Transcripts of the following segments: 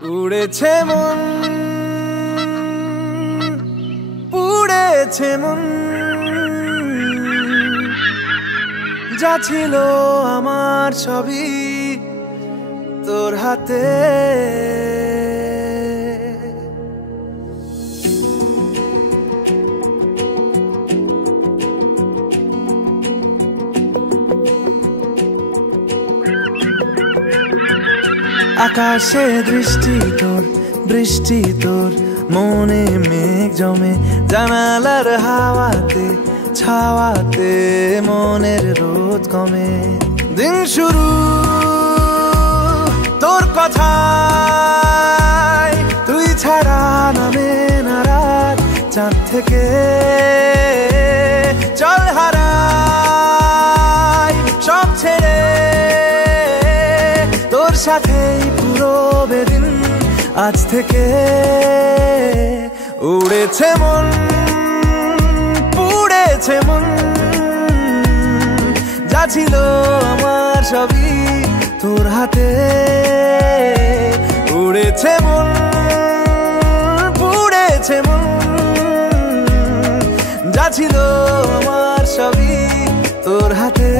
উড়েছে মন, পুড়েছে মন, যা ছিল আমার সবই তোর হাতে। আকাশে দৃষ্টি তোর, বৃষ্টি তোর, মনে মেঘ জমে, জানালার হাওয়াতে ছাওয়াতে মনের রোদ কমে। দিন শুরু তোর কথায়, তুই ছাড়া নামে না রাত, চাঁদ থেকে চল হারাই সব ছেড়ে, তোর সাথেই পুরো বেদিন আজ থেকে। উড়েছে মন, পুড়েছে মন, যা ছিল আমার সবই তোর হাতে। উড়েছে মন, পুড়েছে মন, যা ছিল আমার সবই তোর হাতে।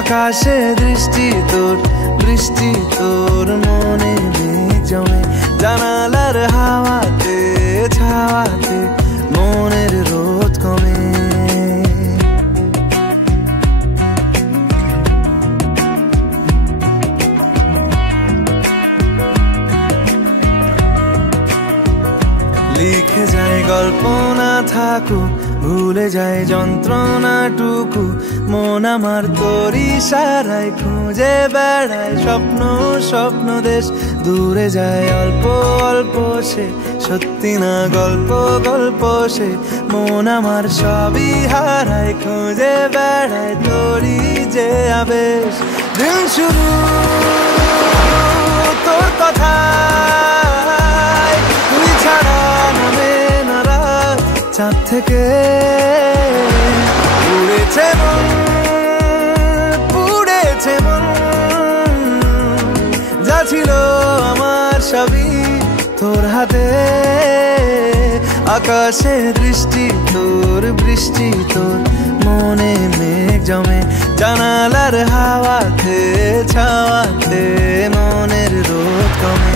আকাশে দৃষ্টি তোর, বৃষ্টি তোর, মনে মেঘ জমে, জানালার হাওয়াতে ছাওয়াতে মনের রোদ কমে। লিখে যায় গল্প না থাকুক, ভুলে যায় যন্ত্রণাটুকু, মন আমার তোর ইশারায় খুঁজে বেড়ায় স্বপ্ন স্বপ্ন দেশ। দূরে যায় অল্প অল্প সে, সত্যি না গল্প গল্প সে, মন আমার সবই হারায় খুঁজে বেড়ায় তোরই যে আবেশ। দিন শুরু তোর কথায়, তুই ছাড়া নামে না রাত, চাঁদ থেকে। উড়েছে মন, পুড়েছে মন, যা ছিল আমার সবই তোর হাতে। আকাশে দৃষ্টি তোর, বৃষ্টি তোর, মনে মেঘ জমে, জানালার হাওয়াতে ছাওয়াতে মনের রোদ কমে।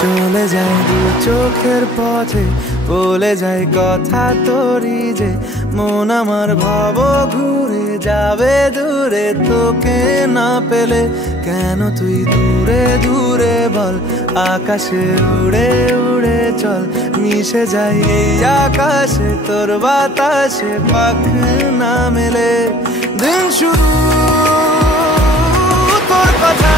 চলে যায় দু চোখের পথে, বলে যায় কথা তোরই যে, মন আমার ভাব ঘুরে যাবে দূরে তোকে না পেলে। কেন তুই দূরে দূরে বল, আকাশে উড়ে উড়ে চল, মিশে যাই এই আকাশে তোর বাতাসে পাখ না মেলে। দিন শুরু তোর কথা